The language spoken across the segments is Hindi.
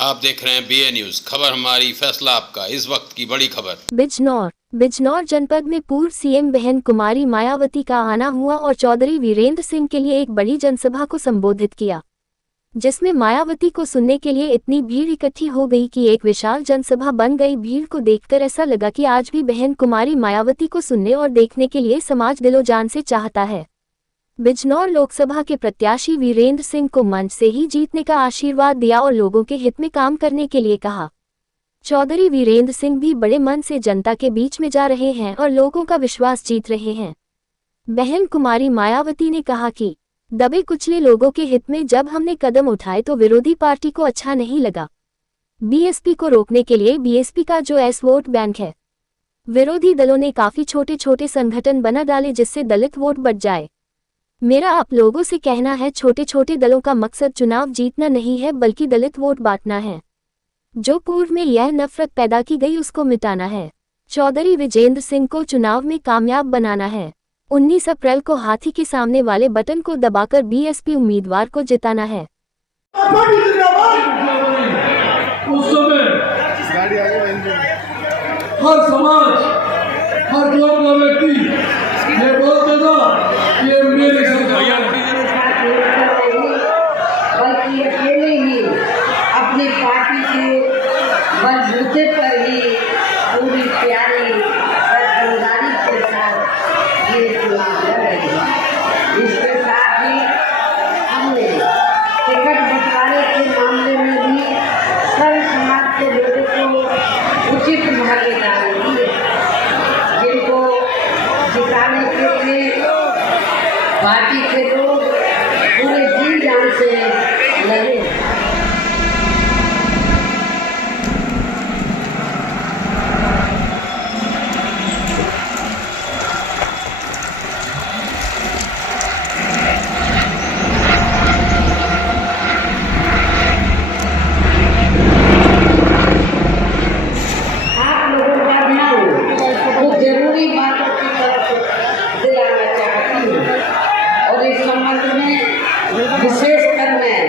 आप देख रहे हैं BA न्यूज, खबर हमारी फैसला आपका। इस वक्त की बड़ी खबर। बिजनौर जनपद में पूर्व सीएम बहन कुमारी मायावती का आना हुआ और चौधरी वीरेंद्र सिंह के लिए एक बड़ी जनसभा को संबोधित किया, जिसमें मायावती को सुनने के लिए इतनी भीड़ इकट्ठी हो गई कि एक विशाल जनसभा बन गई। भीड़ को देखकर ऐसा लगा कि आज भी बहन कुमारी मायावती को सुनने और देखने के लिए समाज दिलो जान से चाहता है। बिजनौर लोकसभा के प्रत्याशी वीरेंद्र सिंह को मंच से ही जीतने का आशीर्वाद दिया और लोगों के हित में काम करने के लिए कहा। चौधरी वीरेंद्र सिंह भी बड़े मन से जनता के बीच में जा रहे हैं और लोगों का विश्वास जीत रहे हैं। बहन कुमारी मायावती ने कहा कि दबे कुचले लोगों के हित में जब हमने कदम उठाए तो विरोधी पार्टी को अच्छा नहीं लगा। बीएसपी को रोकने के लिए बीएसपी का जो वोट बैंक है, विरोधी दलों ने काफी छोटे छोटे संगठन बना डाले जिससे दलित वोट बढ़ जाए। मेरा आप लोगों से कहना है, छोटे छोटे दलों का मकसद चुनाव जीतना नहीं है बल्कि दलित वोट बांटना है। जो पूर्व में यह नफरत पैदा की गई उसको मिटाना है। चौधरी वीरेंद्र सिंह को चुनाव में कामयाब बनाना है। 19 अप्रैल को हाथी के सामने वाले बटन को दबाकर बीएसपी उम्मीदवार को जिताना है। उस समय हर समाज, हर वर्ग का व्यक्ति ये बोलता था कि ये मेरे बल्कि अकेले ही अपनी पार्टी के बलबूते पर ही पूरी प्यारी और ईमानदारी के साथ ये चुनाव लड़ रही है। इसके साथ ही हमने टिकट बंटवारे के मामले में भी सर्व समाज के लोगों को उचित भागीदारी दी है, जिनको जिताने के लिए पार्टी के लोग पूरे जी जान से लगे। आप लोगों का ध्यान कुछ जरूरी बातों की तरफ दिलाना चाहती हूँ और इस संबंध में विशेषकर मैं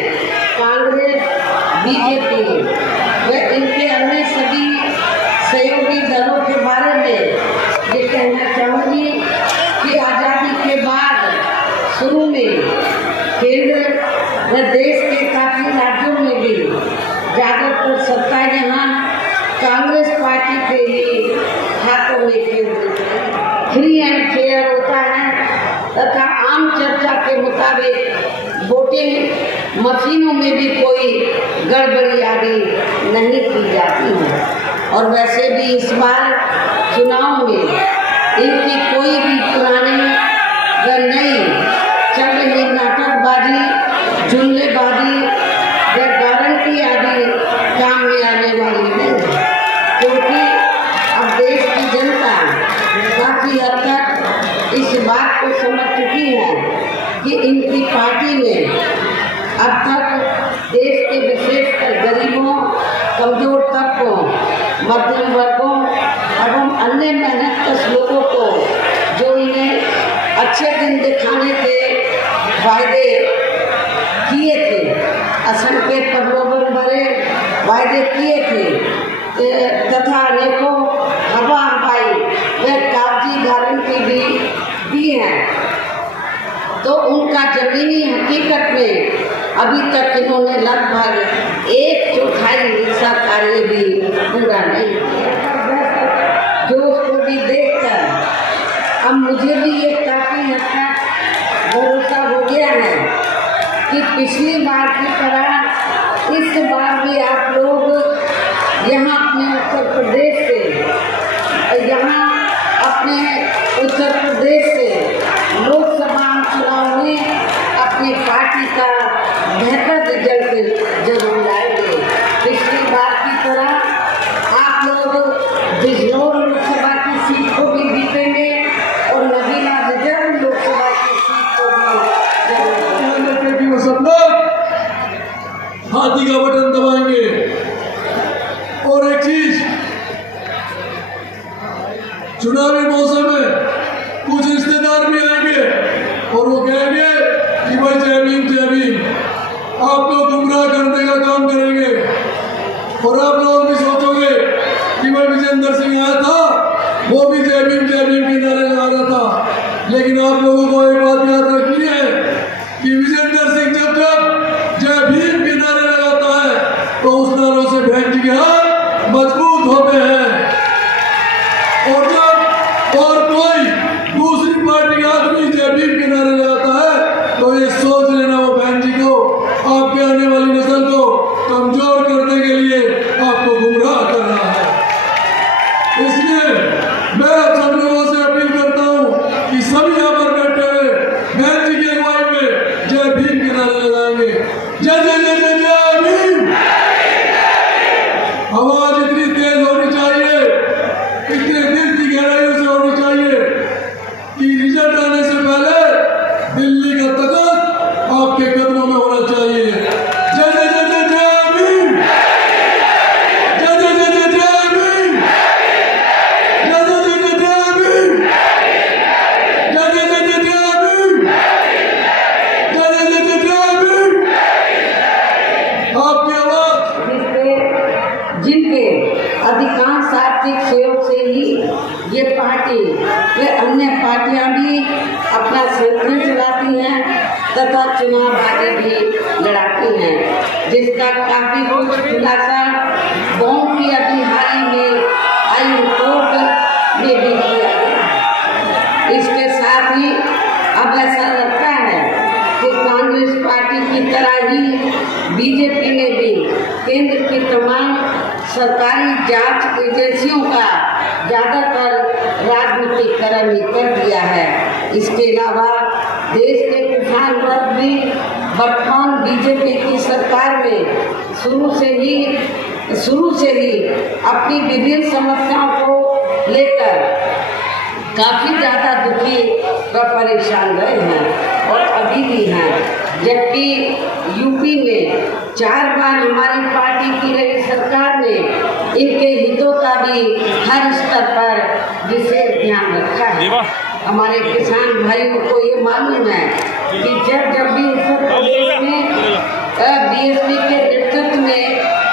कांग्रेस, बीजेपी व इनके अन्य सभी सहयोगी दलों के बारे में ये कहना चाहूँगी कि आज़ादी के बाद शुरू में केंद्र व देश के काफ़ी राज्यों में भी ज़्यादातर सत्ता यहाँ कांग्रेस पार्टी के ही हाथों में केंद्रित है। फ्री एंड फेयर होता है तथा आम चर्चा के मुताबिक वोटिंग मशीनों में भी कोई गड़बड़ियारी नहीं की जाती है। और वैसे भी इस बार चुनाव में इनकी कोई भी पुरानी व नई चल रही नाटकबाजी, जुमलेबाजी व गारंटी आदि काम में आने वाली नहीं है, क्योंकि अब देश की जनता काफ़ी हद तक इस बात को समझ चुकी है कि इनकी पार्टी ने अब तक देश के विशेषकर गरीबों, कमजोर तबकों, मध्यम वर्गों एवं अन्य मेहनतकश लोगों को जो इन्हें अच्छे दिन दिखाने के वायदे किए थे, असंख्य प्रलोभन भरे वायदे किए थे तथा अनेकों हवा हवाई व कागजी गारंटी भी दी है, तो उनका जमीनी हकीकत में अभी तक इन्होंने लगभग 1/4 हिस्सा कार्य भी पूरा नहीं किया। जो उसको भी देखकर अब मुझे भी ये काफ़ी हद तक भरोसा हो गया है कि पिछली बार की तरह इस बार भी आप लोग यहाँ अपने उत्तर प्रदेश से लोकसभा चुनाव में अपनी पार्टी का बेहतर रिजल्ट जरूर लाएंगे। पिछली बार की तरह आप लोग बिजनौर लोकसभा की सीट को भी जीतेंगे और नगीना रिजर्व लोकसभा की सीट को भी जरूर हाथी का बटन दबाएंगे। और एक चीज, चुनावी मौसम में कुछ रिश्तेदार भी आएंगे और वो कहेंगे कि भाई जय भीम, आप लोग गुमराह करने का काम करेंगे। और आप लोग भी सोचोगे कि मैं विजेंद्र सिंह आया था, वो भी जय भीम के नारे लगा रहा था। लेकिन आप लोगों को एक बात याद रखनी है कि विजेंद्र सिंह जब जय भीम के नारे लगाता है तो उस नारों से बहन जी के हाथ मजबूत होते हैं। और जब और कोई दूसरी पार्टी का आदमी जय भीम के नारे लगाता है तो ये सोच लेना वो बहन जी को, आपके आने वाली नस्ल को कमजोर करने के लिए आपको गुमराह कर रहा है। इसलिए मैं आप सब लोगों से अपील करता हूँ कि सभी यहाँ पर बैठे हुए बहन जी की अगुवाई में जय भीम के नारे लगाएंगे। जय जय जय जय जय भीम। आवाज इतनी तेज होनी चाहिए, इतने दिल की गहराइयों से होनी चाहिए कि रिजल्ट आने से पहले दिल्ली का तख्त आपके कदमों में होना चाहिए। जय जय जय जय जय भीम। जय जय जय जय जय भीम। जय जय जय जय जय भीम। जय जय जय जय जय भीम। जय जय जय जय जय भीम। आपकी आवाज जिनके अधिकांश आर्थिक सहयोग से ही ये पार्टी व अन्य पार्टियां भी अपना संगठन चलाती हैं तथा चुनाव आगे भी लड़ाती हैं, जिसका काफी कुछ खुलासा गाँव की अभी हाल ही में आई रिपोर्ट में भी किया गया। इसके साथ ही अब ऐसा लगता है कि कांग्रेस पार्टी की तरह ही बीजेपी ने भी केंद्र की तमाम सरकारी जांच एजेंसियों का ज़्यादातर राजनीतिकरण ही कर दिया है। इसके अलावा देश के किसान वर्ग भी वर्तमान बीजेपी की सरकार में शुरू से ही अपनी विभिन्न समस्याओं को लेकर काफ़ी ज़्यादा दुखी व परेशान रहे हैं और अभी भी हैं। जबकि यूपी में 4 बार हमारी पार्टी की रही सरकार ने इनके हितों का भी हर स्तर पर विशेष ध्यान रखा है। हमारे किसान भाइयों को ये मालूम है कि जब भी उत्तर प्रदेश में बीएसपी के नेतृत्व में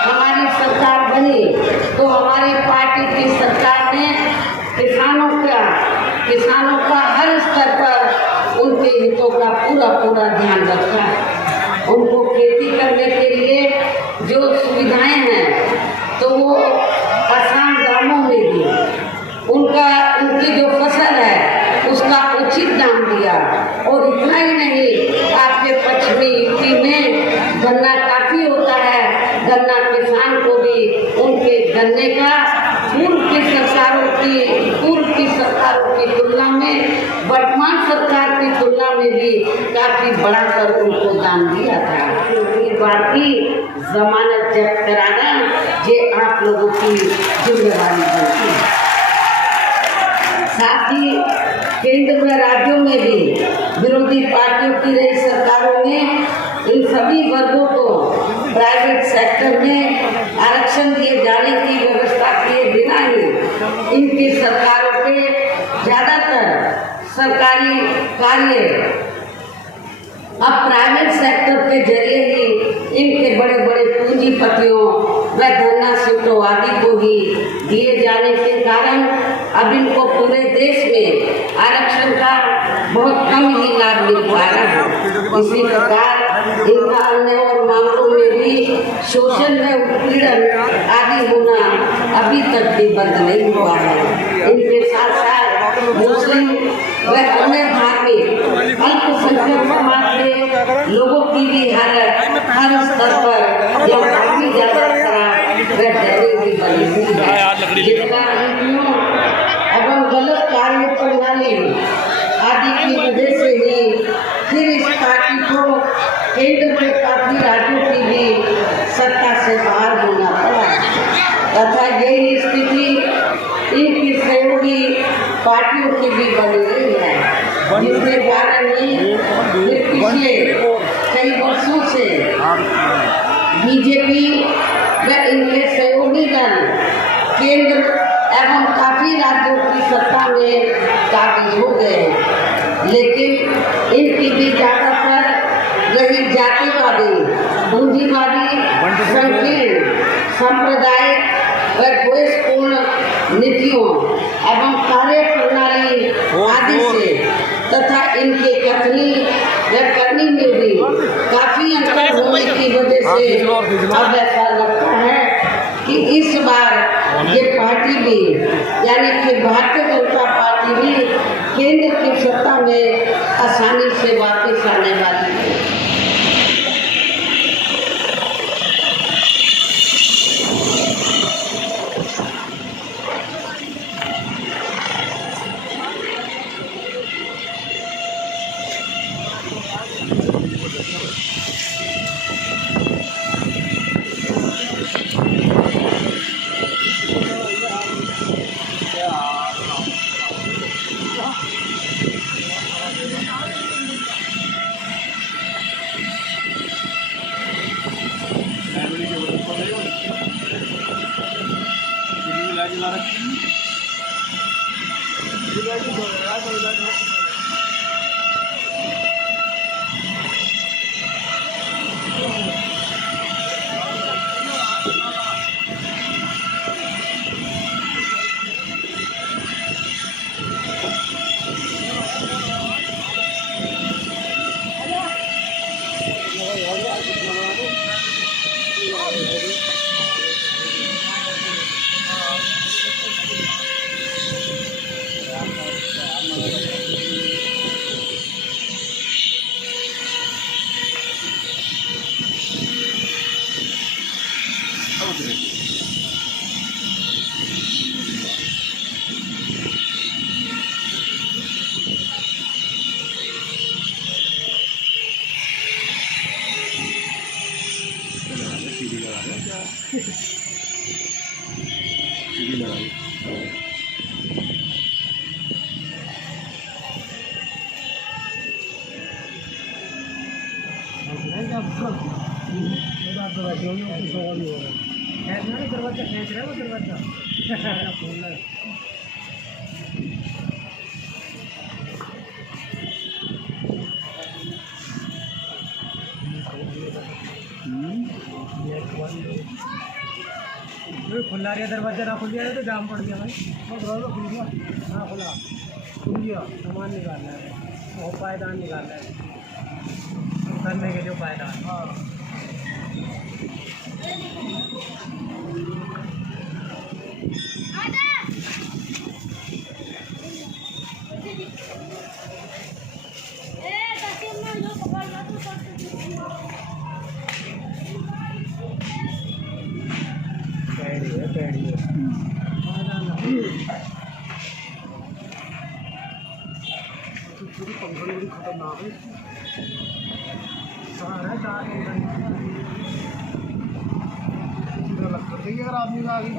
हमारी सरकार बनी तो हमारी पार्टी की सरकार ने किसानों का हर स्तर पर उनके हितों का पूरा ध्यान रखा है। उनको खेती करने के लिए जो सुविधाएं हैं तो वो आसान दामों में दी, उनकी जो फसल है उसका उचित दाम दिया। और इतना ही नहीं, आपके पश्चिमी यूपी में गन्ना काफ़ी होता है, गन्ना किसान को भी उनके गन्ने का पूर्व की सरकारों की तुलना में वर्तमान सरकार की तुलना में भी काफ़ी बढ़ाकर उनको दाम दिया था। बाकी जमानत जब्त कराना ये आप लोगों की जिम्मेदारी बनती है। साथ ही केंद्र व राज्यों में भी विरोधी पार्टियों की रही सरकारों ने इन सभी वर्गों को प्राइवेट सेक्टर में आरक्षण दिए जाने की व्यवस्था किए बिना ही इनकी सरकारों के ज़्यादातर सरकारी कार्य अब प्राइवेट सेक्टर के जरिए ही इनके बड़े बड़े पूंजीपतियों व धन्ना सीटों आदि को ही दिए जाने के कारण अब इनको पूरे देश में आरक्षण का बहुत कम ही लाभ मिल पा रहा है। इसी प्रकार इनका अन्य और मामलों में भी शोषण व उत्पीड़न आदि होना अभी तक भी बंद नहीं हुआ है। इनके साथ साथ मुस्लिम व अन्य धार्मिक अल्पसंख्यक समाज के लोगों की भी हालत हर स्तर पर काफी ज्यादा खराब व दयनीय भी बनी हुई है, जिसका नीतियों एवं गलत कार्य प्रणाली आदि की वजह से ही फिर इस पार्टी को केंद्र के काफी राज्यों की भी सत्ता से बाहर होना पड़ा तथा यही स्थिति इनकी सहयोगी पार्टियों की भी बनी रही है, जिसके कारण ही पिछले कई वर्षों से बीजेपी व इनके सहयोगी दल केंद्र एवं काफी राज्यों की सत्ता में काबिज हो गए, लेकिन इनकी भी ज्यादातर रही जातिवादी, पूंजीवादी, संकीर्ण सांप्रदायिक व द्वेषपूर्ण नीतियों एवं कार्य प्रणाली आदि से तथा इनके कथनी व करनी में भी काफी अंतर होने की वजह से अब ऐसा लगता है कि इस बार ये पार्टी भी यानी कि भारतीय जनता पार्टी भी केंद्र की सत्ता में आसानी से वापस आने वाली है। खुला रहा दरवाजा ना खुल गया तो जाम पड़ गया भाई। दरवाजा खुल गया, हाँ खुल गया। सामान निकालना है और पायदान निकालना है करने के लिए पायदान। हाँ पूरी पंखड़ी बड़ी खतरनाक है। सारा चार लगता है अगर आदमी का आगे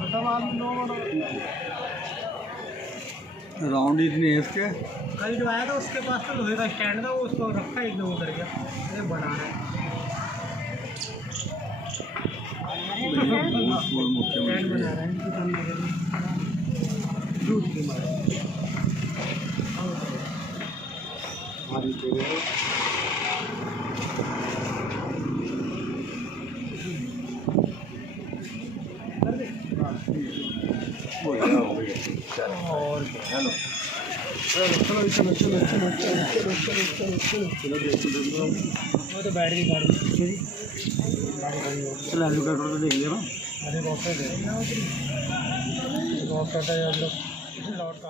खत्म आदमी नो राउंड इतनी है इसके। कल जो आया था उसके पास तो लोहे का स्टैंड था, वो उसको रखा एकदम उतर गया। अरे बना है स्टैंड बना रहे हैं करने के लिए दूध के मारे। वो तो बैठ गई गाड़ी। चलो हेलीकॉप्टर तो देख लिया ना। अरे बहुत हम लोग लौट का